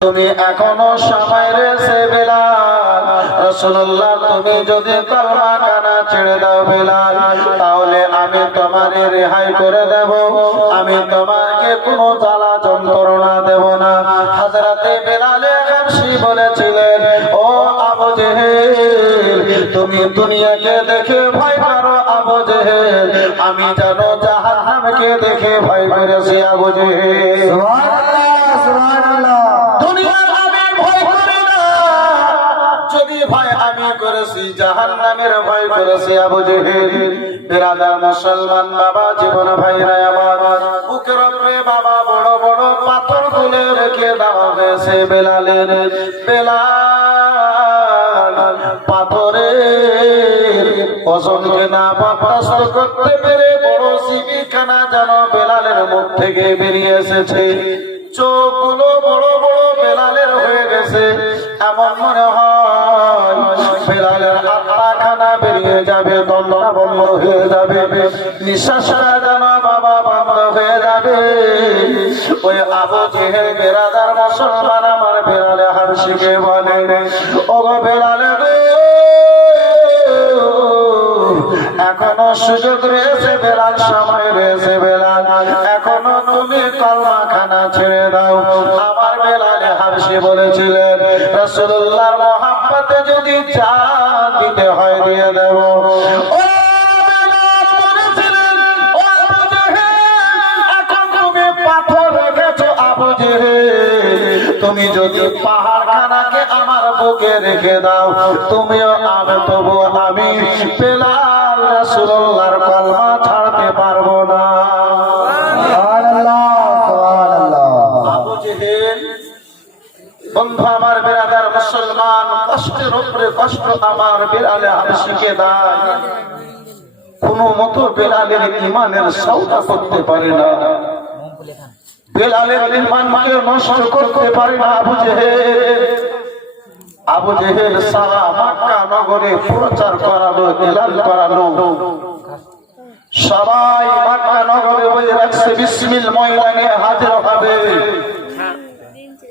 তুমি এখনো সময় রয়েছে বেলাল। রাসূলুল্লাহ তুমি যদি কলমা কানা ছেড়ে দাও বেলাল, তাহলে আমি তোমারে রেহাই করে দেব, আমি তোমাকে কোনো জ্বালা যন্ত্রণা দেব না। হযরতে বেলাল হাবশী বলেছিলেন, ও আবু জেহেল, তুমি দুনিয়াকে দেখে ভয় করো আবু জেহেল, আমি যেন জাহান্নামকে দেখে ভয় করেছি আবু জেহেল। সুবহানাল্লাহ সুবহানাল্লাহ। দুনিয়ার আমি ভয় করি না, যদি ভয় আমি করেছি জাহান্নামের ভয় করেছি আবু জেহেল। বিরাদার মুসলমান বাবা, জীবন ভাইরা আমার, বুকের উপরে বাবা বড় বড় পাথর তুলে রেখে দেওয়া হয়েছে বেলালের। বেলাল পাথরের ওজনকে না বরদাস্ত করতে পেরে বড় জীবিকানা যেন বেলালের মুখ থেকে বেরিয়ে এসেছে। চোখগুলো বড় বড় বেলালের হয়ে গেছে, এমন মনে হয় বেলালের আত্মাখানা বেরিয়ে যাবে, দমটা বন্ধ হয়ে যাবে, নিঃশ্বাসটা যেন বাবা বন্ধ হয়ে যাবে। ওই আবু জেহেল বেরাদার মুসলমান আমার বেলালে হাবশীকে বলে, ওগো বেলালে গো, এখনো সুযোগ রয়েছে বেলাল, সময় রয়েছে বেলাল, এখনো তুমি কলমা খানা ছেড়ে দাও। আমার বেলালে হাবশী বলেছিলেন, রাসূলুল্লাহর মহব্বতে যদি জান দিতে হয় দিয়ে দেব। ও বেলাল বলেছিলেন, ও আবু জেহেল, এখন তুমি পাথর রেখেছো আবু জেহেল, তুমি যদি পাহাড়খানাকে আমার বুকে রেখে দাও, তুমিও আমি তবু আমি বেলাল রাসূলুল্লাহর কলমা ছাড়তে পারবো না। সুবহানাল্লাহ সুবহানাল্লাহ। আবু জেহেল বন্ধু আমার বেরাদার মুসলমান, কষ্টের উপরে কষ্ট আমার বেলালে হাবশীকে দেয়, কোনো মতো বেলালের ঈমানের সওদা করতে পারে না, বেলালের ঈমানকে নষ্ট করতে পারে না আবু জেহেল। আবু জেহেল সারা মক্কা নগরে প্রচার করালো, এলান করালো, সবাই মক্কা নগরে বলে রাখছে বিসমিল ময়দানে হাজির হবে।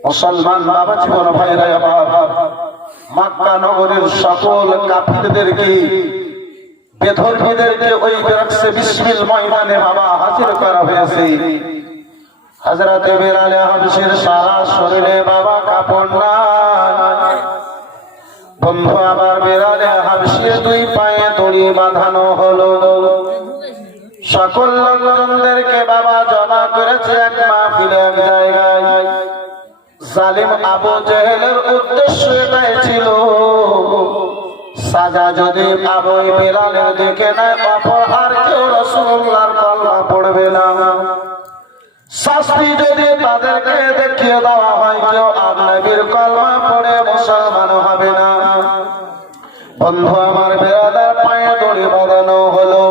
মুসলমান বাবা, জীবন ভাইরা আমার, মক্কা নগরের সকল কাফিরদেরকে, বেধর্মীদেরকে ওই রাখছে বিসমিল ময়দানে বাবা হাজির করা হয়েছে। হযরতে বেলাল হাবশীর সারা শরীরে বাবা কাপড় নাই। বন্ধু আমার বেলাল হাবশীর দুই পায়ে দড়ি বাঁধানো হলো, সকল লোকজনদেরকে বাবা জমা করেছে এক মাহফিলে, এক জায়গায়। জালিম আবু জেহেলের উদ্দেশ্য এটাই ছিল, সাজা যদি আবু বেলালের দিকে নেয়, অপর আর কেউ রাসূলুল্লাহর কলমা পড়বে না। শাস্তি যদি তাদেরকে দেখিয়ে দেওয়া হয়, কেউ আর নবীর কলমা পড়ে মুসলমান হবে না। বন্ধু আমার বেরাদার পায়ে দড়ি বাঁধানো হলো,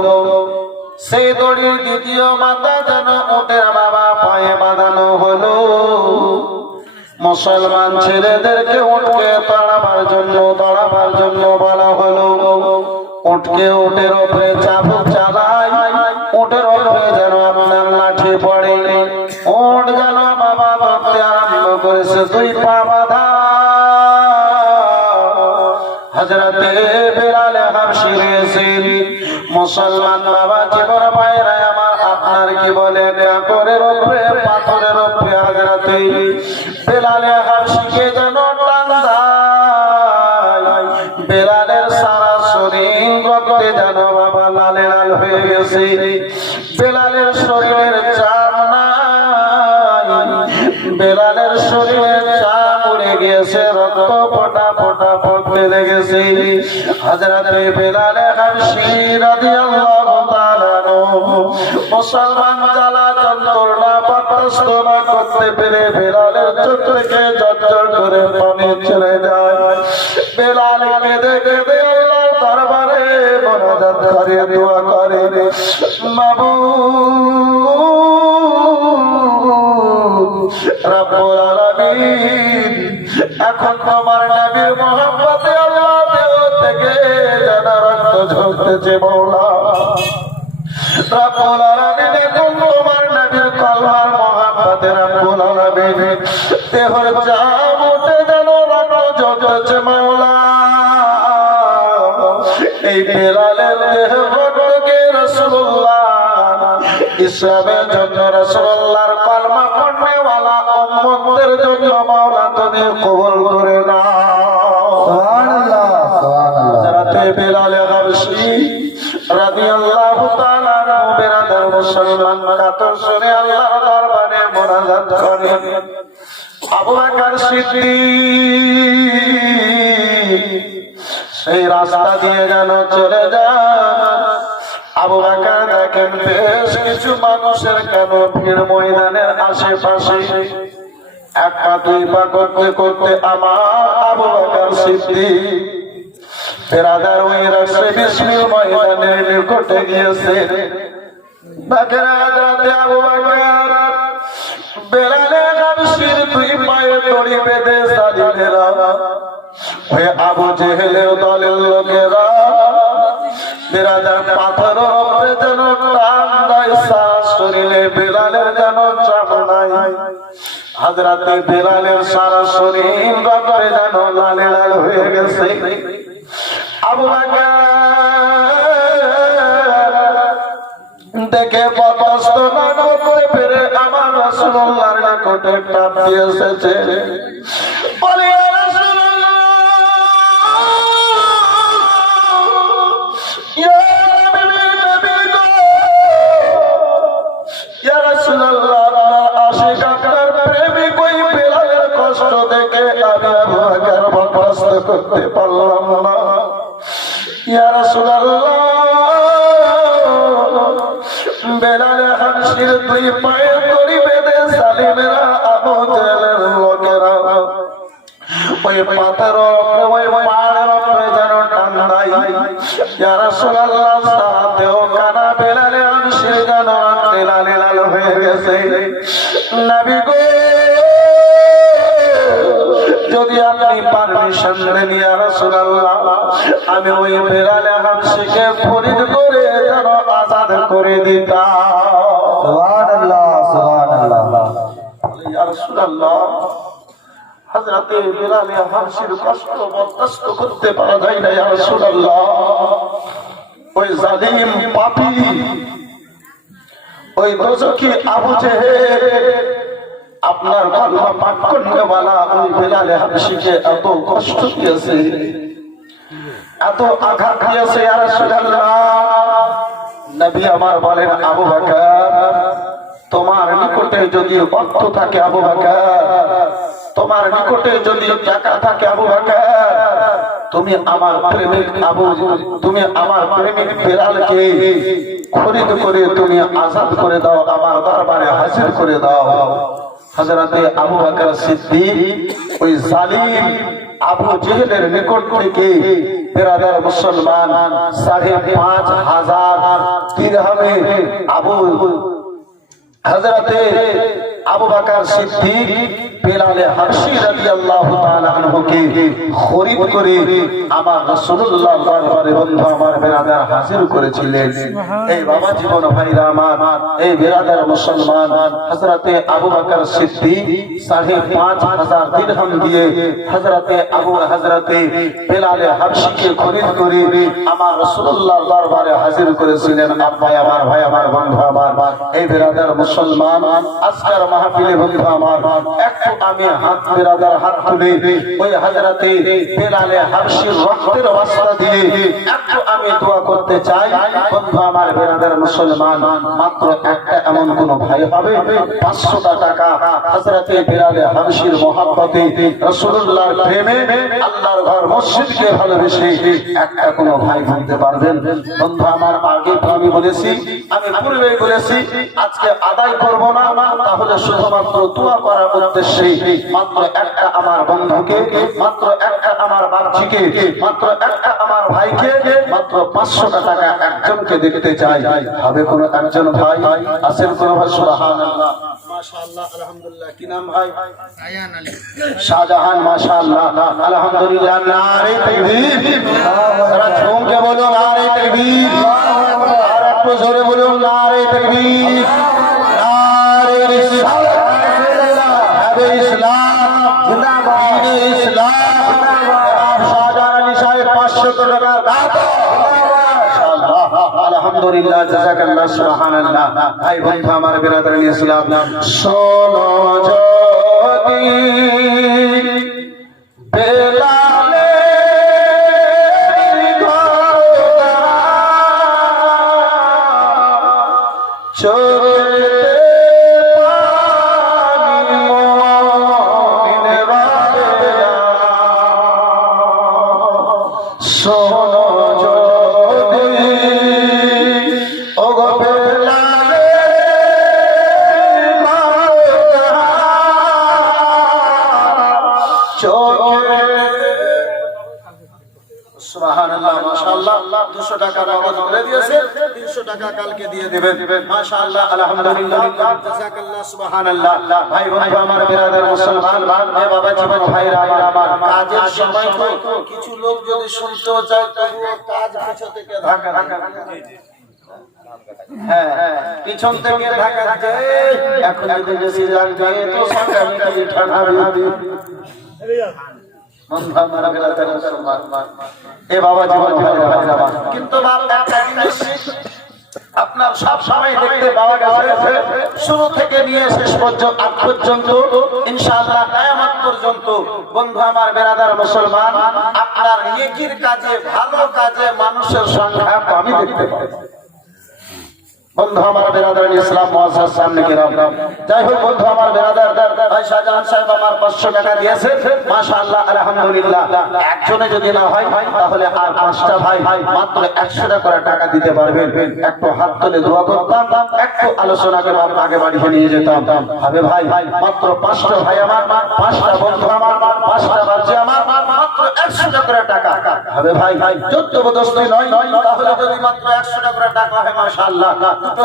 সেই দড়ির দ্বিতীয় মাথা যেন উটের বাবা পায়ে বাঁধানো হলো। মুসলমান ছেলেদেরকে উটকে তাড়াবার জন্য বলা হলো। উটকে উটের উপরে চাবুক চালায়, উটের উপরে যেন আপনার লাঠি পড়ে, উট যেন বাবা ধরতে আরম্ভ করেছে, দুই পা বাঁধা। হযরতে বেলাল হাবশী রয়েছেন। মুসলমান বাবা, জীবন ভাইরা আমার, আপনার কি বলে, কাপড়ের উপরে পাথরের উপরে হযরতে বেলাল হাবশীকে যেন টান দেয়, বেলালের সারা শরীর রক্তে যেন বাবা লালে লাল হয়ে গেছে। বেলালের শরীরের চাম নাই, বেলালের শরীরের চাম উড়ে গিয়েছে, রক্ত ফোঁটা ফোঁটা পড়তে লেগেছে। হযরতে বেলাল হাবশী রাদিয়াল্লাহু তাআলা মুসলমান জ্বালা যন্ত্রণা বরদাস্ত না করতে পেরে বেলালের চোখ থেকে ঝরঝর করে পানি ছেড়ে যায়। বেলাল কেঁদে কেঁদে আল্লাহর দরবারে মোনাজাত করে, দোয়া করে, মাবুদ রব্বুল আলামিন, এখন তোমার নবীর মহব্বতে আল্লাহ দেহ থেকে যেন রক্ত ঝরতেছে মাওলা। রব্বুল আলামিন, এখন তোমার নবীর কলমার মহব্বতে রব্বুল আলামিন দেহর চাপ বেলালের দেহ বটকে রাসূলুল্লাহ ইসলামের জন্য রাসূলুল্লাহর কলমা পড়নেওয়ালা উম্মতদের জন্য মাওলা তুমি কবুল করে নাও। সুবহানাল্লাহ সুবহানাল্লাহ। হযরত বেলাল হাবশী রাদিয়াল্লাহু তাআলা আনহু বেরাদার মুসলমান কাতর শুনে আল্লাহর দরবারে মুনাজাত করে। আবু বকর সিদ্দিক সেই রাস্তা দিয়ে যেন চলে যান। আবু বকর দেখেন বেশ কিছু মানুষের কেন ভিড় ময়দানের আশেপাশে। এক পা দুই পা করতে করতে আমার আবু বকর সিদ্দিক বেরাদার ওই রাস্তায় বিসমিল ময়দানের নিকটে গিয়েছে। দেখেন হযরত আবু বকর বেলালের হাবশীর দুই পায়ে দড়ি বেঁধে জালিমেরা ওই আবু জেহেলের দলের লোকেরা বেরাদার পাথরের উপরে যেন টান দেয়, শ্বাস শরীরে বেলালের যেন চাপ নাই। হযরত বেলালের সারা শরীর রক্তে যেন লাল লাল হয়ে গেছে। আবু বকর দেখে বরদাস্ত না করতে পেরে আমার রাসূলুল্লাহর নিকটে টাপ দিয়ে এসেছে। বলে ইয়া রাসূলুল্লাহ, ইয়া নবী গো, ইয়া রাসূলুল্লাহ, আশিক আপনার প্রেমিক ওই বেলালের কষ্ট দেখে আমি আবু বকর বরদাস্ত করতে পারলাম না। ইয়া রাসূলুল্লাহ, বেলালের হাবশীর দুই পায়ে দড়ি বেঁধে জালিমেরা আবু জেহেলের লোকেরা ওই পাথর ওই পাহাড়ের উপরে যেন টান দেয়। ইয়া রাসূলুল্লাহ, সাথেও কানা বেলালের হাবশীর যেন রক্তে লাল লাল হয়ে গেছে। নবী গো, যদি আপনি পারমিশন দেন ইয়া রাসূলুল্লাহ, আমি ওই বেলালের হাবশীকে ফরিদ করে যেন আজাদ করে দিতাম। সুবহানাল্লাহ সুবহানাল্লাহ। ইয়া রাসূলুল্লাহ, হযরত বেলালের হাবশীর কষ্ট বরদাস্ত করতে পারা যায় না। ইয়া রাসূলুল্লাহ, ওই জালিম পাপী ওই দোজখী আবু জেহেল আপনার কলমা পাঠ করনেওয়ালা ওই বেলালের হাবশীকে এত কষ্ট দিয়েছে, এত আঘাত দিয়েছে। ইয়া রাসূলুল্লাহ, নবী আমার বলেন, আবু বকর, তোমার নিকটে যদি অর্থ থাকে আবু বকর, তোমার নিকটে যদি টাকা থাকে আবু বকর, তুমি আমার প্রেমিক বেলালকে খরিদ করে তুমি আজাদ করে দাও, আমার দরবারে হাজির করে দাও। হযরত আবু বকর সিদ্দিক ওই জালিম আবু জেহেলের নিকট থেকে বেরাদার মুসলমান ৫,৫০০ দিরহামে হযরত আবু বকর সিদ্দিক বেলাল হাবশী রাদিয়াল্লাহু তাআলা আনহুকে খরিদ করে আমার রাসূলুল্লাহর দরবারে বন্ধু আমার বেরাদার হাজির করেছিলেন। এই বাবা জীবন ভাইরা আমার, এই বেরাদার মুসলমান, হযরত আবু বকর সিদ্দিক ৫,৫০০ দিরহাম দিয়ে হযরত বেলাল হাবশীকে খরিদ করে আমার রাসূলুল্লাহর দরবারে হাজির করেছিলেন। আব্বা আমার, ভাই আমার, বন্ধু আমার, এই বেরাদার মুসলমান, আজকের মাহফিলে বন্ধু আমার একটু আমি হাত বেরাদার হাত তুলে ওই হযরত বেলাল হাবশীর রক্তের ওয়াসিলা দিয়ে একটু আমি দোয়া করতে চাই। বন্ধু আমার বেরাদার মুসলমান, মাত্র একটা এমন কোন ভাই হবে ৫০০ টাকা হযরত বেলাল হাবশীর মহব্বতে, রাসূলুল্লাহর প্রেমে, আল্লাহর ঘর মসজিদকে ভালোবেসে একটা কোন ভাই বলতে পারবেন? বন্ধু আমার, আগে আমি বলেছি, আমি পূর্বেই বলেছি, আজকে আদায় করব না, তাহলে শুধুমাত্র দোয়া করার উদ্দেশ্যে মাত্র একটা আমার বন্ধুকে, মাত্র একটা আমার বাচ্চিকে, মাত্র একটা আমার ভাইকে, মাত্র ৫০০ টাকা একজনকে দিতে চাই। হবে কোন একজন ভাই আছেন? কোন ভাই? সুবহানাল্লাহ, মাশাআল্লাহ, আলহামদুলিল্লাহ। কি নাম ভাই? শাহজাহান। মাশাআল্লাহ, আলহামদুলিল্লাহ। নারে তাকবীর, যারা ঝুমকে বলো নারে তাকবীর, আর একটু জোরে বলুন নারে তাকবীর, নারে রিসালাত, নারে ইসলাম জিন্দাবাদ, ইসলাম। শাহজাহান আলী সাহেব ৫০০ টাকা দান। আলহামদুলিল্লাহ, জাযাকাল্লাহ, সুবহানাল্লাহ। ভাই বন্ধু আমার বিরাদরান ইসলাম, শোনো যদি বেলালে সুবহানাল্লাহ, মাশাআল্লাহ, 200 টাকা নগদ করে দিয়েছে, 300 টাকা কালকে দিয়ে দিবেন। মাশাআল্লাহ, আলহামদুলিল্লাহ, জাযাকাল্লাহ, সুবহানাল্লাহ। ভাই বন্ধু আমার বিরাদর মুসলমান, এ বাবা জীবন ভাইরা আমার, কাজের সময় তো কিছু লোক যদি শুনতেও চায় তবুও কাজ পিছন থেকে ধাক্কা হ্যাঁ পিছন থেকে ধাক্কা দেয়। এখন যদি বেশি লাগবে তো সরকারি ঠাকাবি কিন্তু আপনার সব সময় দেখতে পাওয়া গেছে শুরু থেকে নিয়ে শেষ পর্যন্ত আজ পর্যন্ত ইনশাআল্লাহ কিয়ামত পর্যন্ত বন্ধু আমার বেরাদার মুসলমান, আপনার নেকির কাজে ভালো কাজে মানুষের সংখ্যা কমই দেখতে পাওয়া যায়। বন্ধু আমার বেরাদার ইসলাম মুআজ্জাজ সামনে কিরাম, যাই হোক বন্ধু আমার বেরাদার ভাই শাহজাহান সাহেব আমার 500 টাকা দিয়েছে। মাশাআল্লাহ, আলহামদুলিল্লাহ। একজনে যদি না হয় তাহলে আর 5টা ভাই মাত্র 100 টাকা করে টাকা দিতে পারবেন। একটু হাত তুলে দোয়া করতাম, একটু আলোচনাকে আগে বাড়িয়ে নিয়ে যেতাম। হবে ভাই মাত্র 5টা ভাই আমার, 5টা বন্ধু আমার, 5টা বাচ্চা আমার, মাত্র 100 টাকা করে টাকা হবে ভাই। জবরদস্তি নয়, তাহলে যদি মাত্র 100 টাকা করে টাকা হয় মাশাআল্লাহ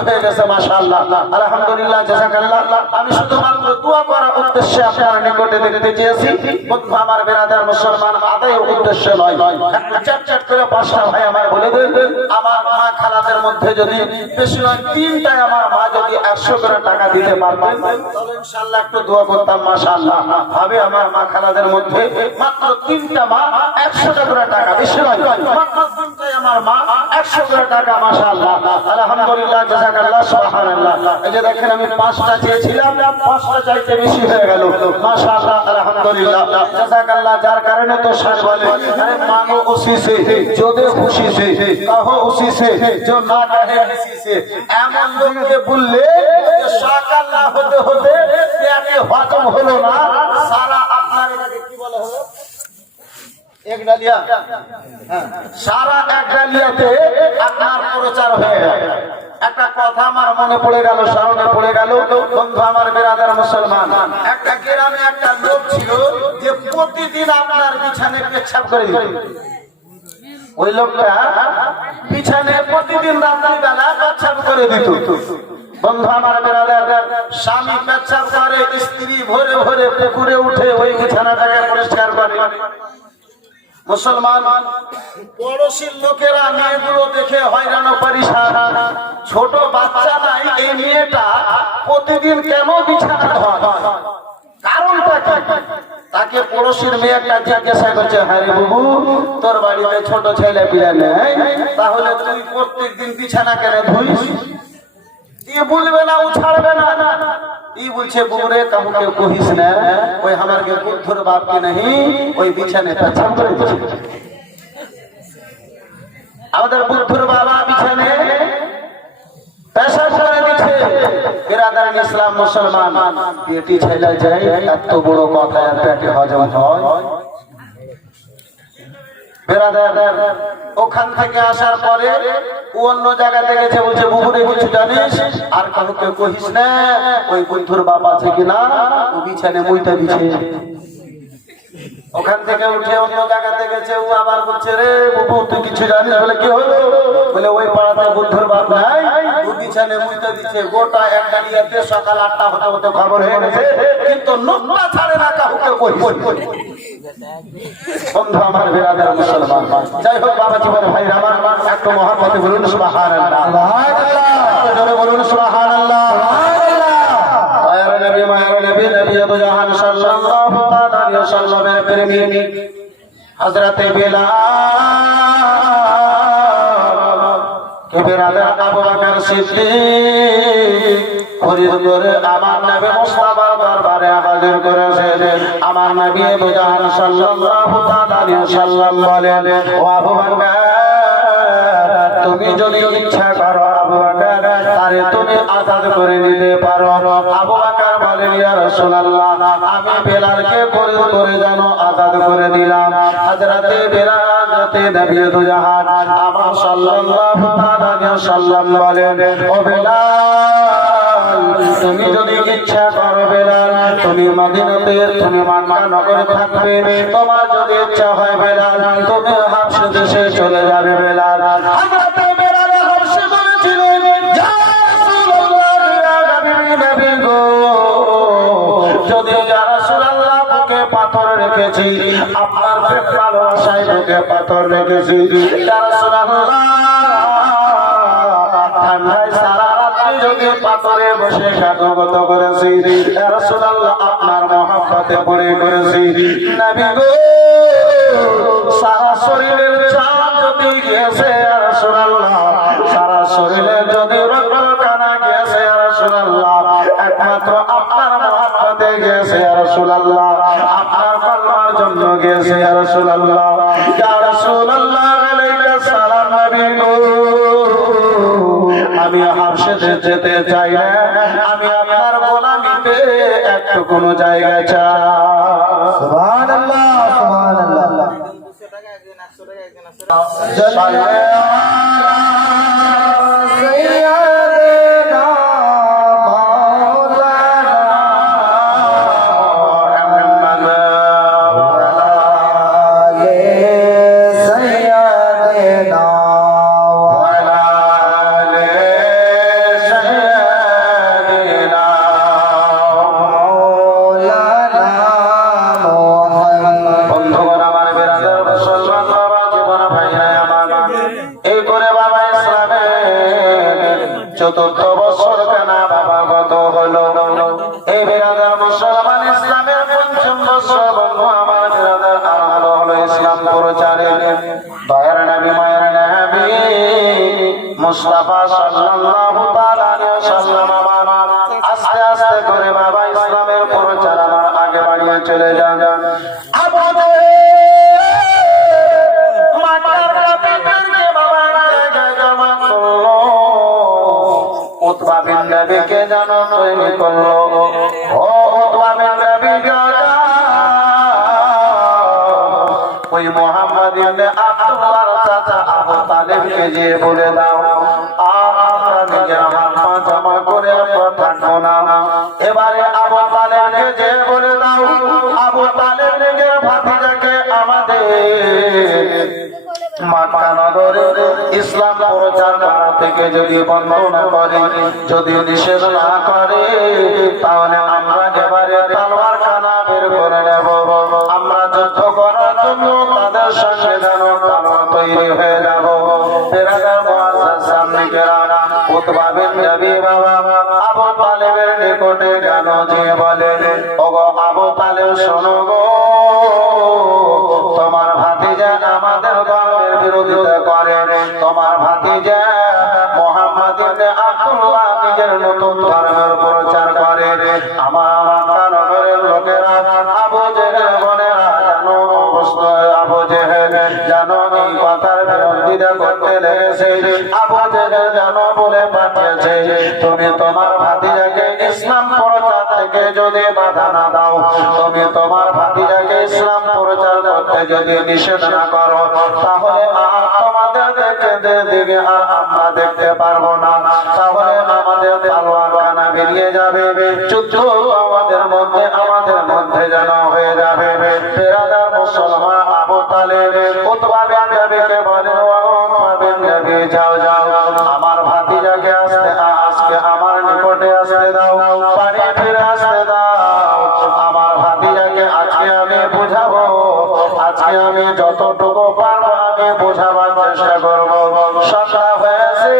হয়ে গেছে। মাশাআল্লাহ, আলহামদুলিল্লাহ, জাযাকাল্লাহ। আমি শুধুমাত্র দোয়া করার উদ্দেশ্যে আপনার নিকটে দেখতে চেয়েছি বন্ধু আমার বেরাদার মুসলমান, আদায়ের উদ্দেশ্যে নয়। একটা চাট করে 5টা ভাই আমার বলে দেন, আমার মা খালাদের মধ্যে যদি বেশি নয় 3টায় আমার মা যদি 100 করে টাকা দিতে পারতেন তাহলে ইনশাআল্লাহ একটু দোয়া করতাম। মাশাআল্লাহ, হবে আমার মা খালাদের মধ্যে মাত্র 3টা মা 100 করে টাকা, বেশি নয় মাত্র 3টায় আমার মা 100 করে টাকা। মাশাআল্লাহ, আলহামদুলিল্লাহ, জাযাকাল্লাহ, সুবহানাল্লাহ। এই যে দেখেন আমি 5টা চেয়েছিলাম, 5টা চাইতে বেশি হয়ে গেল। মাশাআল্লাহ, আলহামদুলিল্লাহ, জাযাকাল্লাহ। যার কারণে তো শান বলে আরে মানো উসি সে जो दे खुशी से कहो उसी से जो ना कहे किसी से। এমন লোককে বললে যে শাকাল্লাহ হতে হতে পেটে হজম হলো না, সারা আপনার এটাকে কি বলা হলো এক ডালিয়া, সারা এক ডালিয়াতে আপনার প্রচার হয়ে গেল। একটা কথা আমার মনে পড়ে গেল, স্মরণে পড়ে গেল বন্ধু আমার বেরাদার মুসলমান, একটা গ্রামে একটা লোক ছিল যে প্রতিদিন আপনার বিছানায় পেচ্ছাপ করে দিত। ওই লোকটা বিছানায় প্রতিদিন রাত্রিবেলা পেচ্ছাপ করে দিত। বন্ধু আমার বেরাদার, স্বামী পেচ্ছাপ করে, স্ত্রী ভোরে ভোরে পুকুরে উঠে ওই বিছানাটাকে পরিষ্কার করে। মুসলমান পড়োশীর লোকেরা মেয়েগুলো দেখে হয়রান ও পরিশান, ছোট বাচ্চা নাই এই মেয়েটা প্রতিদিন কেন বিছানা ধোয়, কারণটা কি? তাকে পড়োশীর মেয়েটা জিজ্ঞাসা করছে, হ্যাঁ রে বাবু, তোর বাড়িতে ছোট ছেলে পিলে নেই, তাহলে তুই প্রত্যেকদিন বিছানা কেন ধুইস? বলবে না, ও ছাড়বে না। বলছে বুড়ে কাউকে কহিস না, ওই আমার বুদ্ধর বাপ কে नहीं ওই বিছানে পেছাব করে দিচ্ছে। আমাদের বুদ্ধর বাবা বিছানে পেশাব করে দিচ্ছে। বিরাদার ইসলাম মুসলমান, পেটি ছেলে যায় এত বড় কথা আর পেটে হজম হয়? বেরাদার ওখান থেকে আসার পরে অন্য জায়গাতে গেছে, বলছে বুবুরে কিছু জানিস আর কাউকে কহিস না, ওই বন্ধুর বাবা আছে কিনা ও বিছানে মুইটা দিছে। ওখান থেকে উঠে অন্য জায়গাতে গেছে, ও আবার বলছে রে বুবু তুই কিছু জানিস? বলে কি হলো? বলে ওই পাড়াতে বুদ্ধর বাপ নাই, ও বিছানে মুইটা দিছে। গোটা এক ডালিয়াতে সকাল 8টা হতে হতে খবর হয়ে গেছে, কিন্তু নোকটা ছাড়ে না কাউকে কহিস। বন্ধু আমার বেরাদার মুসলমান, যাই হোক বাবা জীবন ভাই আমার একটু মহব্বতে বলুন সুবহানাল্লাহ, সুবহানাল্লাহ, জোরে বলুন সুবহানাল্লাহ, সুবহানাল্লাহ। মায়ের নবী, মায়ের নবী, নবী তো জাহান সাল্লাল্লাহু আলাইহি ওয়াসাল্লামের প্রেমিক হযরতে বেলাল বিরাদর আবু বকর সিদ্দিক খরিদ করে আমার নবী মুস্তাফার দরবারে হাজির করেছেন। আমার নবী মুজাহিদ সাল্লাল্লাহু আলাইহি ওয়াসাল্লাম বলেন, ও আবু বকর, তুমি যদি ইচ্ছা করো আবু বকর, তারে তুমি আজাদ করে দিতে পারো। আবু বকর বলেন, ইয়া রাসূলুল্লাহ, আমি বেলালকে খরিদ করে যেন আজাদ করে দিলাম। হযরতে বেলাল হযরতে নবী দুজাহান আমার সাল্লাল্লাহু আলাইহি ওয়াসাল্লাম বলেন, ও বেলাল, তুমি যদি ইচ্ছা করো বেলাল, তুমি মদিনাতে তুমি মক্কা নগরে থাকবে। তোমার যদি ইচ্ছা হয় বেলাল, তুমি হাবশা দেশে চলে যাবে। বেলাল হযরতে বেলাল হাবশা বলেছিলেন, ইয়া রাসূলুল্লাহ, ইয়া হাবিবি নবী গো, যদি ইয়া রাসূলুল্লাহ বুকে পাথর রেখেছি, আপনার প্রেম ভালোবাসায় বুকে পাথর রেখেছি। ইয়া রাসূলুল্লাহ, ঠান্ডায় সারা রাত্রি যদি পাথরে বসে কাকগত করেছি, ইয়া রাসূলুল্লাহ আপনার মহব্বতে পড়ে করেছি। নবী গো, সারা শরীরের চাপ যদি গিয়েছে ইয়া রাসূলুল্লাহ, সারা শরীরের যদি রক্ত কানা গিয়েছে ইয়া রাসূলুল্লাহ, একমাত্র আপনার মহব্বতে গিয়েছে ইয়া রাসূলুল্লাহ, আপনার কলমার জন্য গিয়েছে ইয়া রাসূলুল্লাহ। ইয়া রাসূলুল্লাহ আলাইকা সালাম। নবী গো, আমি হাবশাতে যেতে চাই না, আমি আপনার গোলামিতে একটু কোন জায়গা চাই। সুবহানাল্লাহ, সুবহানাল্লাহ। চতুর্থ বছর কেনা বাবা গত হলো। এই বিরাদার মুসলমান ইসলামের পঞ্চম বছর বন্ধু আমার বিরাদার আরম্ভ হলো ইসলাম প্রচারে। দয়ার নবী মায়ের নবী মুস্তাফা সাল্লাল্লাহু তাআলা আলাইহি ওয়াসাল্লাম আমার আস্তে আস্তে করে বাবা ইসলামের প্রচার আমার আগে বাড়িয়ে চলে যান। উতবা বিন নবীকে জানো তৈরি করলো। ও উতবা বিন নবী, ওই মুহাম্মদ ইবনে আব্দুল্লাহর চাচা আবু তালেবকে যে বলে দাও, আমরা নিজের হাত পা জমা করে আমরা থাকবো না। এবারে আবু তালেবকে যে বলে দাও, আবু তালেব নিজের ভাতিজাকে আমাদের মক্কা নগরে ইসলাম প্রচার করা থেকে যদি বন্ধ না করে, যদি নিষেধ না করে, তাহলে আমরা এবারে তলোয়ার খানা বের করে নেব। আমরা যুদ্ধ করার জন্য তাদের সঙ্গে যেন তলোয়ার তৈরি হয়ে যাব। বিরাদার মুআজ্জাজ সামনে কেরাম উতবা বিন নবী বাবা আবু তালেবের নিকটে গেল, যে বলে, ওগো আবু তালেব শোনো গো, তোমার ভাতিজা আমাদের ধর্মের বিরোধিতা করে, তোমার ভাতিজা মুহাম্মদ ইবনে আব্দুল্লাহ নিজের নতুন ধর্মের প্রচার করে। আমার মক্কা নগরের লোকেরা আবু জেহেল বোনেরা জানো অবস্থায়, আবু জেহেল জানো এই কথার বিরোধিতা করতে লেগেছে। আবু জেহেল জানো বলে পাঠিয়েছে, তুমি তোমার ভাতিজাকে ইসলাম প্রচার থেকে যদি বাধা না দাও, তুমি তোমার ভাতিজাকে ইসলাম প্রচার করতে যদি নিষেধ না করো, তাহলে আর তোমাদের দিকে আর আমরা দেখতে পারবো না। তাহলে আমাদের তলোয়ার খানা বেরিয়ে যাবে, যুদ্ধ আমাদের মধ্যে যেন হয়ে যাবে। বিরাদার মুসলমান আবু তালেব উতবা বিন নবীকে বলে, ও উতবা বিন নবী, যাও যাও, আমার ভাতিজাকে আজকে আমার নিকটে আসতে দাও, বাড়ি ফিরে আসতে দাও। আমার ভাতিজাকে আজকে আমি বুঝাবো, আজকে আমি যতটুকু পারবো আমি বোঝাবার চেষ্টা করবো। সন্ধ্যা হয়েছে,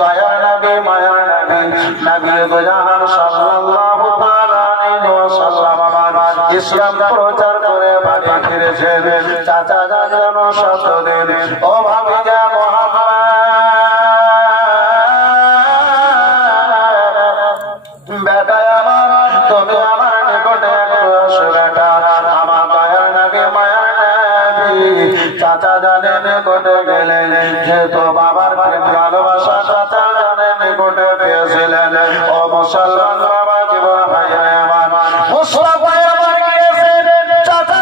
দয়ার নবী মায়ার নবী নবী দুজাহান সাল্লাল্লাহু তাআলা আলাইহি ওয়াসাল্লাম আমার ইসলাম প্রচার করে বাড়ি ফিরেছেন। চাচা যান যেন শতদিন ও ভাবি যা বেটা আমার তুমি আমার নিকটে আসো বেটা আমার মায়ের নাকি মায়ের নাবি চাচা জানে নিকটে গেলেন যেহেতু বাবার প্রেম ভালোবাসা চাচা জানে নিকটে পেয়েছিলেন। ও মুসলমান বাবা জীবন ভাইরা আমার মুসলমান আমার গিয়েছেন চাচা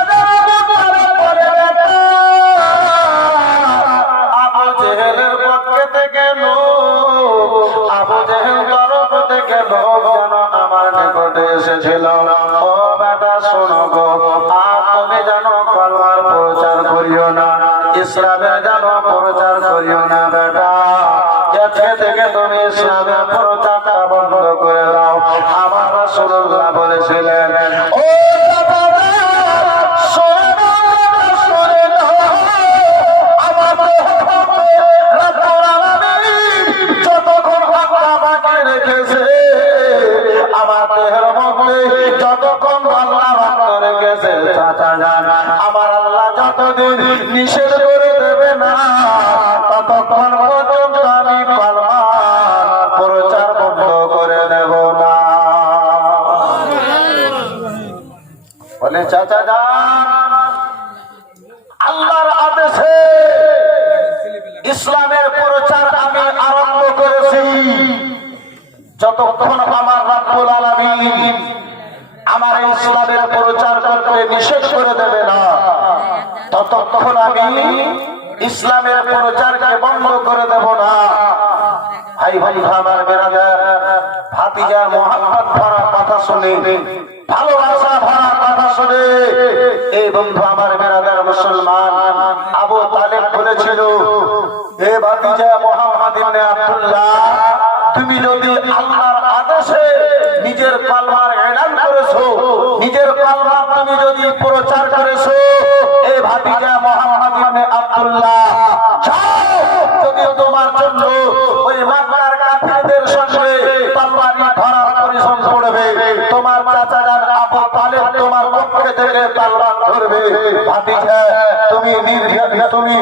আবু জেহেলের পক্ষে থেকে লোক আবু জেহেল তরফ থেকে লোক যেন আমার নিকটে এসেছিল। ও বেটা শোনো গো আর তুমি যেন কলমার প্রচার করিও না ইসলামের যেন প্রচার করিও না বেটা আজকে থেকে তুমি ইসলামের প্রচারটা বন্ধ করে দাও। আমার রাসূলুল্লাহ বলেছিলেন ও আমার আল্লাহ যতদিন নিষেধ করে দেবে না ততক্ষণ পর্যন্ত আমি কলমার প্রচার বন্ধ করে দেব না। বলে চাচা যান আল্লাহর আদেশে ইসলামের প্রচার আমি আরম্ভ করেছি। যতক্ষণ আমার রব্বুল আলামিন আমার ইসলামের প্রচার করতে নিষেধ করে দেবে না ততক্ষণ আমি ইসলামের প্রচারকে বন্ধ করে দেব না। ভাই ভাই আমার বেরাদার ভাতিজা মোহাম্মদ ভরা কথা শুনে ভালোবাসা ভরা কথা শুনে এই বন্ধু আমার বেরাদার মুসলমান আবু তালেব বলেছিল হে ভাতিজা মোহাম্মদ ইবনে আব্দুল্লাহ তুমি যদি আল্লাহর আদেশে নিজের কলমার এলান করেছো নিজের কলমা তুমি যদি প্রচার করেছো এই ভাতিজা মোহাম্মদ ইবনে আব্দুল্লাহ যদি তোমার জন্য ওই মক্কার কাফিরদের সঙ্গে তরবারি ধরার পরিশ্রম পড়বে তোমার চাচা যান আবু তালেব তোমার পক্ষে থেকে তরবারি ধরবে। ভাতিজা তুমি তুমি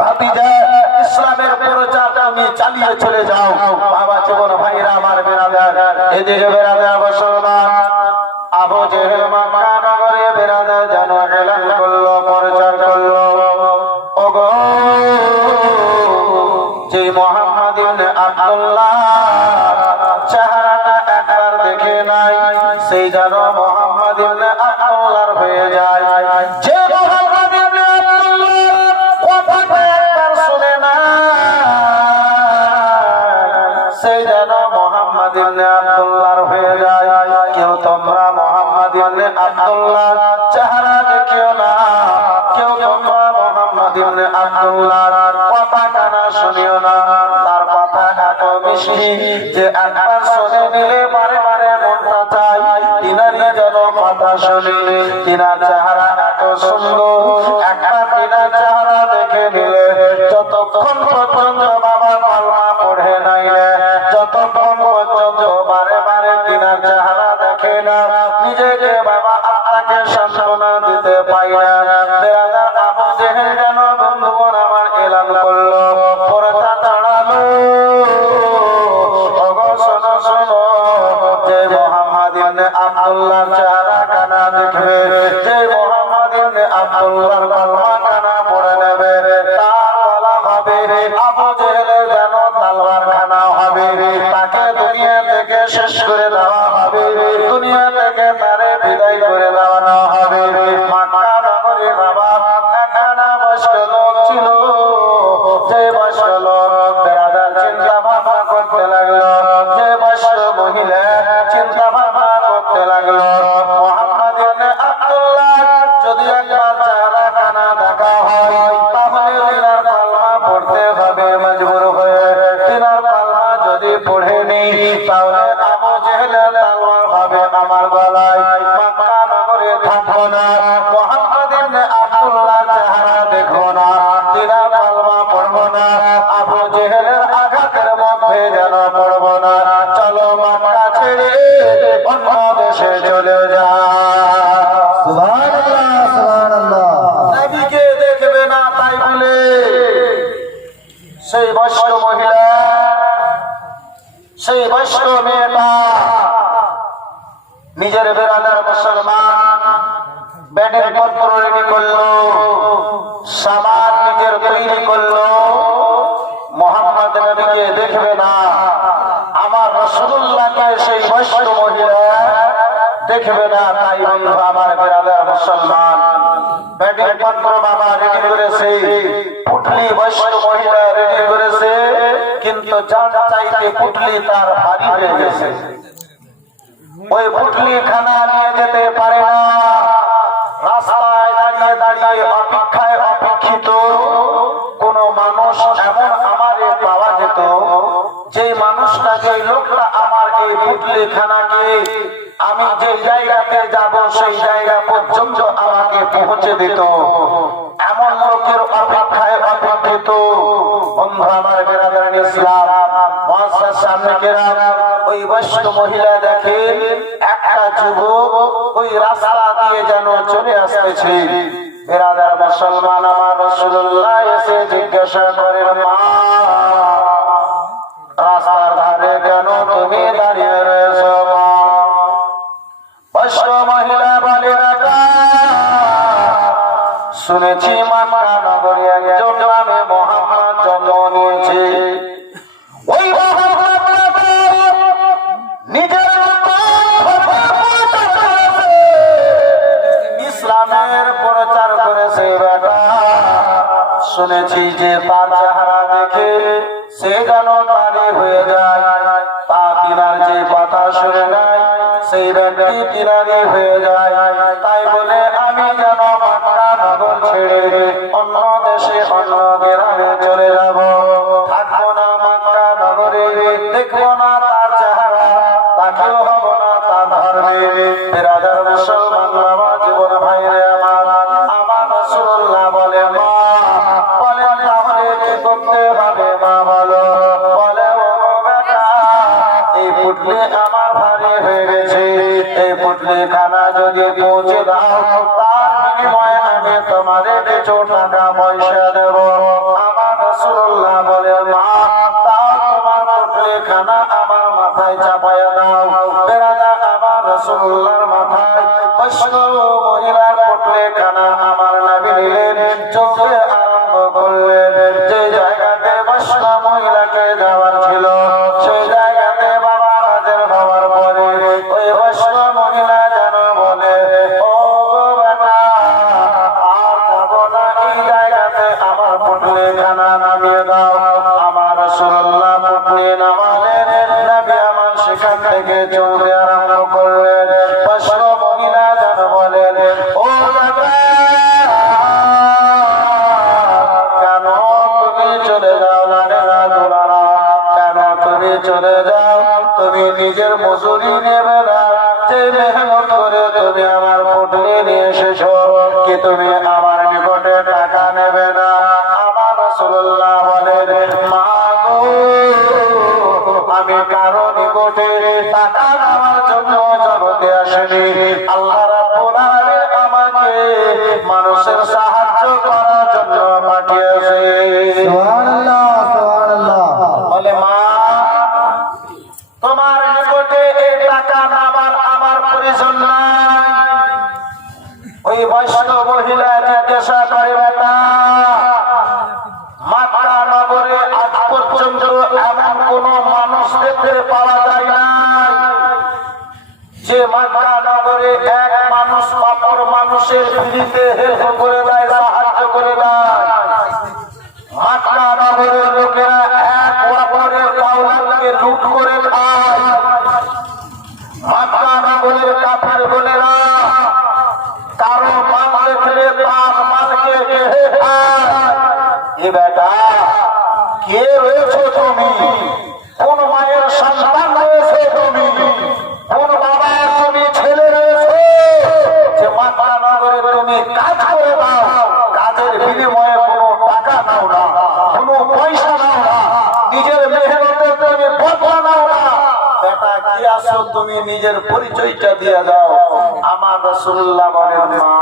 ভাতিজা ইসলামের প্রচার তুমি চালিয়ে চলে যাও। বাবা জীবন ভাইরা আমার বেরাদার এদিকে বেরাদার মুসলমান আবু জেহেল মক্কা নগরে বেরাদার যেন এলান করলো প্রচার করলো ওগো যে মুহাম্মদ ইবনে আব্দুল্লাহ চেহারাটা একবার দেখে নাই সেই যেন মুহাম্মদ ইবনে আব্দুল্লাহর হয়ে যায়। যে মুহাম্মদ ইবনে আব্দুল্লাহ কথাটা একবার শুনে না সেই যেন মুহাম্মদ ইবনে আব্দুল্লাহর হয়ে যায়। কেউ তোমরা মুহাম্মদ ইবনে আব্দুল্লাহ চেহারা দেখিও না কেউ তোমরা মুহাম্মদ ইবনে আব্দুল্লাহর কথা কানা শুনিও না। তার কথা এত মিষ্টি যে একবার শুনে নিলে বারে বারে মনটা চায় তিনারই যেন কথা শুনি। তিনার চেহারা এত সুন্দর একবার তিনার চেহারা দেখে নিলে যতক্ষণ পর্যন্ত বাবা কলমা পড়ে নাইলে যতক্ষণ পর্যন্ত বারে বারে তিনার চেহারা দেখে না নিজেকে বাবা আপনাকে সান্ত্বনা দিতে পাই না। বেরাদার আবু জেহেল যেন বন্ধুগণ আমার এলান করলো পরতা দাঁড়ালো ওগো শোনো শোনো যে মুহাম্মদ ইবনে আব্দুল্লাহর চেহারা কানা দেখবে যে মুহাম্মদ ইবনে আব্দুল্লাহর কলমা কানা পড়ে নেবে তার বলা হবে আবু জেহেলের যেন তলোয়ার খানা হবে তাকে দুনিয়া থেকে শেষ করে দেওয়া হবে দুনিয়া থেকে তারে বিদায় করে দেওয়ানো হবে। মক্কা নগরে বাবা একখানা বয়স্ক লোক ছিল যে বয়স্ক লোক বেরাদার চিন্তা ভাবনা করতে লাগলো যে বয়স্ক মহিলা চিন্তা ভাবনা করতে লাগলো মুহাম্মদ ইবনে আব্দুল্লাহ যদি একবার চেহারা কানা দেখা হয় তাহলে তিনার কলমা পড়তে হবে মজবুর হয়ে। তিনার কলমা যদি পড়ে নি তাহলে আবু জেহেলের তলোয়ার হবে আমার গলায় মক্কা নগরে থাকবো না মুহাম্মদ ইবনে আব্দুল্লাহ চেহারা দেখবো না তিনার কলমা পড়বো না আবু জেহেলের আঘাতের মধ্যে যেন পড়বো না। চলো মক্কা ছেড়ে অন্য দেশে চলে যায়। মুসলমান ব্যাটের পত্র রেডি করলো, সামান নিজের তৈরি করলো, মোহাম্মদ নবীকে দেখবে না, আমার রাসূলুল্লাহকে সেই বৈষ্ণব মহিলা দেখবে না। তাই বন্ধু আমার বেরাদার মুসলমান ব্যাটের পত্র বাবা রেডি করেছে, পুটলি বৈষ্ণব মহিলা রেডি করেছে, কিন্তু যার চাইতে পুটলি তার ভারী হয়ে গেছে। ওই পুটলি খানা নিয়ে যেতে পারে না। রাস্তায় দাঁড়িয়ে দাঁড়িয়ে অপেক্ষায় অপেক্ষিত কোন মানুষ এমন আমারে পাওয়া যেত, যে মানুষটাকে লোকটা আমার এই পুটলি খানাকে আমি যে জায়গাতে যাব সেই জায়গা পর্যন্ত আমাকে পৌঁছে দিত। এমন লোকের অপেক্ষায় অপেক্ষিত বন্ধু আমার বেরাদার ইসলাম মুআসসাস সামনে কেরাম ওই বৈষ্ণব মহিলা দেখেন একটা যুবক ওই রাস্তা দিয়ে যেন চলে আসতেছে। বেরাদার মুসলমান আমার রাসূলুল্লাহ এসে জিজ্ঞাসা করেন, মা রাস্তার ধারে কেন তুমি দাঁড়িয়ে রয়েছো? মা বৈষ্ণব মহিলা বলে, শুনেছি মক্কা নগরে একজন নামে মুহাম্মদ জন্ম নিয়েছে। ওই নিজের ইসলামের প্রচার করেছে বেটা। শুনেছি যে তার চেহারা দেখে সে যেন তারে হয়ে যায়, তা তিনার যে কথা শুনে নাই সেই ব্যক্তি তিনারে হয়ে যায়। তাই বলে আমি যেন মক্কা নগর ছেড়ে অন্য দেশে অন্য গ্রামে চলে যাব, থাকবো না মক্কা নগরে, দেখবো না তার চেহারা, তাকেও হব না তার ধর্মে। বেরাদার মুসলমান বাবা জীবন ভাইরে আমার রাসূলুল্লাহ বলে, মা বলে তাহলে কি করতে হবে? মা বলো। বলে, ও বেটা এই পুটলি আমার ভারী হয়ে গেছে, এই পুটলি খানা যদি পৌঁছে দাও তার বিনিময়ে আমি তোমাদের কিছু টাকা পয়সা দেব। আমার রাসূলুল্লাহ বলে, মা তাও তোমার পুটলি খানা আমার মাথায় চাপায়া দাও। বেরাদা আমার রাসূলুল্লাহর মাথায় বৈষ্ণব মহিলার পুটলি খানা আমার নবী নিলেন, চলতে আরম্ভ করলেন। যে জায়গাতে বৈষ্ণব মহিলাকে যাওয়ার ছিল সেই জায়গাতে বাবা হাজির হওয়ার পরে ওই বৈষ্ণব মহিলা যেন বলে, ও বেটা আর যাবো না, এই জায়গাতে আমার পুটলি খানা নামিয়ে দাও। আমার রাসূলুল্লাহ পুটলি নামালেন, নবী আমার সেখান থেকে চলতে আরম্ভ করলেন। বৈষ্ণব মহিলা যেন বলেন, ও বেটা কেন তুমি চলে যাও? লাডেরা দোলারা কেন তুমি চলে যাও? তুমি নিজের মজুরি নেবে না? যে মেহনত করে তুমি আমার পুটলি নিয়ে এসেছো, কি তুমি আমার নিকটে টাকা নেবে না? আমার রাসূলুল্লাহ বলেন, মা গো আমি কারো নিকটে টাকা নেওয়ার জন্য জগতে আসেনি, আল্লাহ রাব্বুল আলামিন আমাকে মানুষের সাহায্য করার জন্য পাঠিয়েছে। সুবহানাল্লাহ সুবহানাল্লাহ। বলে, মা তোমার নিকটে এই টাকা নেওয়ার আমার প্রয়োজন নাই। ওই বৈষ্ণব মহিলা জিজ্ঞাসা করে, বেটা মক্কা নগরে আজ পর্যন্ত এমন কোন মানুষ দেখতে পাওয়া যায় না যে মক্কা নগরে এক মানুষ অপর মানুষের বিরুদ্ধে হেল্প করে দেয়, সাহায্য করে দেয়। মক্কা নগরের লোকেরা এক অপরের দৌলতকে লুট করে খায়। মক্কা নগরের কাফের বলেরা কারো মাল দেখলে তার মালকে কেহে খায়। এ বেটা কে রয়েছে তুমি? কোন মায়ের সন্তান রয়েছে তুমি? কোন বাবার তুমি ছেলে রয়েছে যে মক্কা নগরে তুমি কাজ করে দাও, কাজের বিনিময়ে কোনো টাকা নাও না, কোনো পয়সা নাও না, নিজের মেহনতে তুমি বদলা নাও না। বেটা কি আসো তুমি নিজের পরিচয়টা দিয়ে দাও। আমার রাসূলুল্লাহ বলেন, মা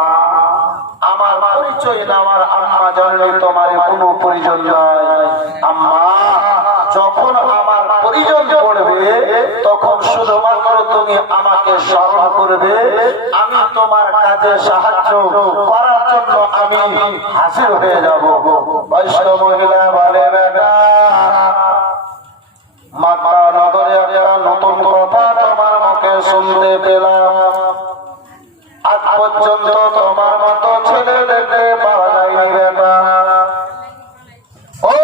আমার পরিচয় না, আমার আম্মা জানলে তোমার কোনো প্রয়োজন নাই। আম্মা যখন আমার প্রয়োজন পড়বে তখন শুধুমাত্র তুমি আমাকে স্মরণ করবে, আমি তোমার কাজে সাহায্য করার জন্য আমি হাজির হয়ে যাব। বৈষ্ণব মহিলা বলে, বেটা মাতা নগরে একটা নতুন কথা তোমার মুখে শুনতে পেলাম। আজ পর্যন্ত তোমার মতো ছেলে দেখতে পাওয়া যায়নি বেটা। ও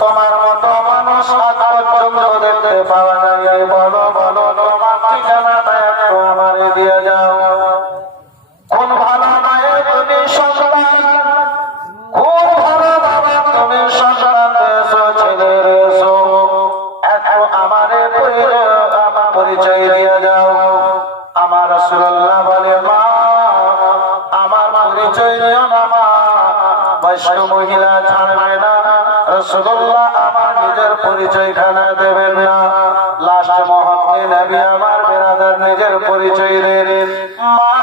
তোমার মতো মানুষ আজ পর্যন্ত দেখতে পাওয়া যায়। বলো বলো তোমার ঠিকানাটা একটু আমারে দিয়ে যাও। কোন ভালো মায়ের তুমি সন্তান, কোন ভালো বাবা তুমি সন্তান দিয়েছো, ছেলে দিয়েছো, একটু আমারে আমার পরিচয় দিয়ে যাও। আমার রাসূলুল্লাহ বলে, মা আমার পরিচয় নিও না মা। বৈষ্ণব মহিলা ছাড়বে না। রাসূলুল্লাহ আমার নিজের পরিচয় খানা দেবেন না। লাস্ট মুহূর্তে নবী আমার বেরাদার নিজের পরিচয় দেন। মা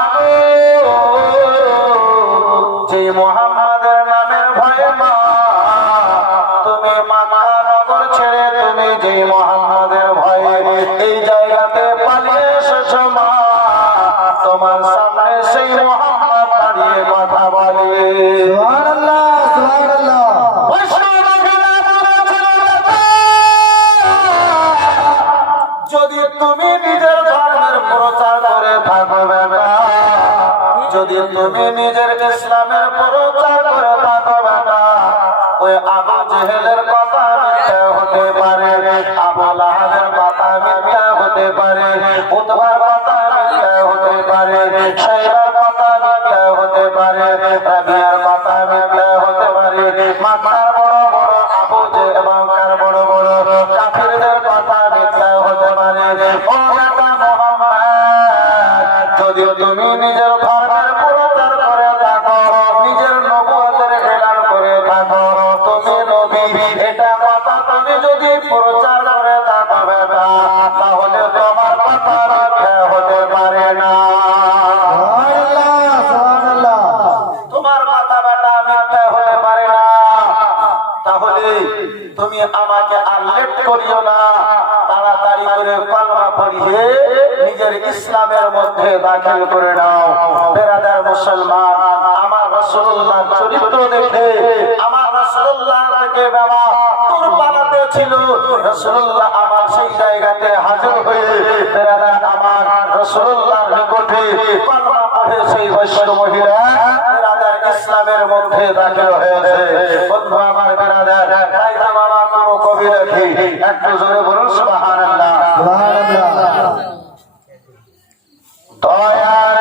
যে মুহাম্মাদের নামের ভয়ে মা তুমি মক্কা নগর ছেড়ে তুমি যে মুহাম্মাদের ভয়ে এই জায়গাতে পালিয়ে এসেছো মা, তোমার সামনে সেই মুহাম্মদ দাঁড়িয়ে কথা বলে। সুবহানাল্লাহ সুবহানাল্লাহ। যদি তুমি নিজের ধর্মের প্রচার করে থাকো বেটা, যদি তুমি নিজের ইসলামের প্রচার করে থাকো বেটা, ওই আবু জেহেলের কথা মিথ্যা হতে পারে, আবু লাহাবের কথা মিথ্যা হতে পারে, উতবার কথা মিথ্যা হতে পারে, শাইবার কথা মিথ্যা হতে পারে, রাবিয়ার কথা মিথ্যা হতে পারে, মক্কার বড় বড় আবু জেহেল এবং বড় বড় কাফিরদের কথা মিথ্যা হতে পারে। ও বেটা মুহাম্মদ, যদি তুমি নিজের ধর্মের প্রচার করে থাকো, নিজের নবুয়তের এলান করে থাকো, তুমি নবী এটা কথা তুমি যদি প্রচার করে থাকো বেটা, তাহলে তোমার কথা মিথ্যা হতে পারে না। তোমার কথা বেটা মিথ্যা হতে পারে না। তাহলে তুমি আমাকে আর লেট করিও না, তাড়াতাড়ি করে কলমা পড়িয়ে নিজের ইসলামের মধ্যে দাখিল করে নাও। বেরাদার মুসলমান, আমার রাসূলুল্লাহর চরিত্র দেখে আমার রাসূলুল্লাহ থেকে বাবা দূর পালাতে ছিল। রাসূলুল্লাহ আমার সেই জায়গাতে হাজির হয়ে বেরাদার আমার রাসূলুল্লাহর নিকটে কলমা পড়ে সেই বৈষ্ণব মহিলা বেরাদার ইসলামের মধ্যে দাখিল হয়েছে। বন্ধু আমার বেরাদার, তাই তো বাবা কোনো কবি রাখি একটু জোরে বলুন সুবহানাল্লাহ সুবহানাল্লাহ। দয়ার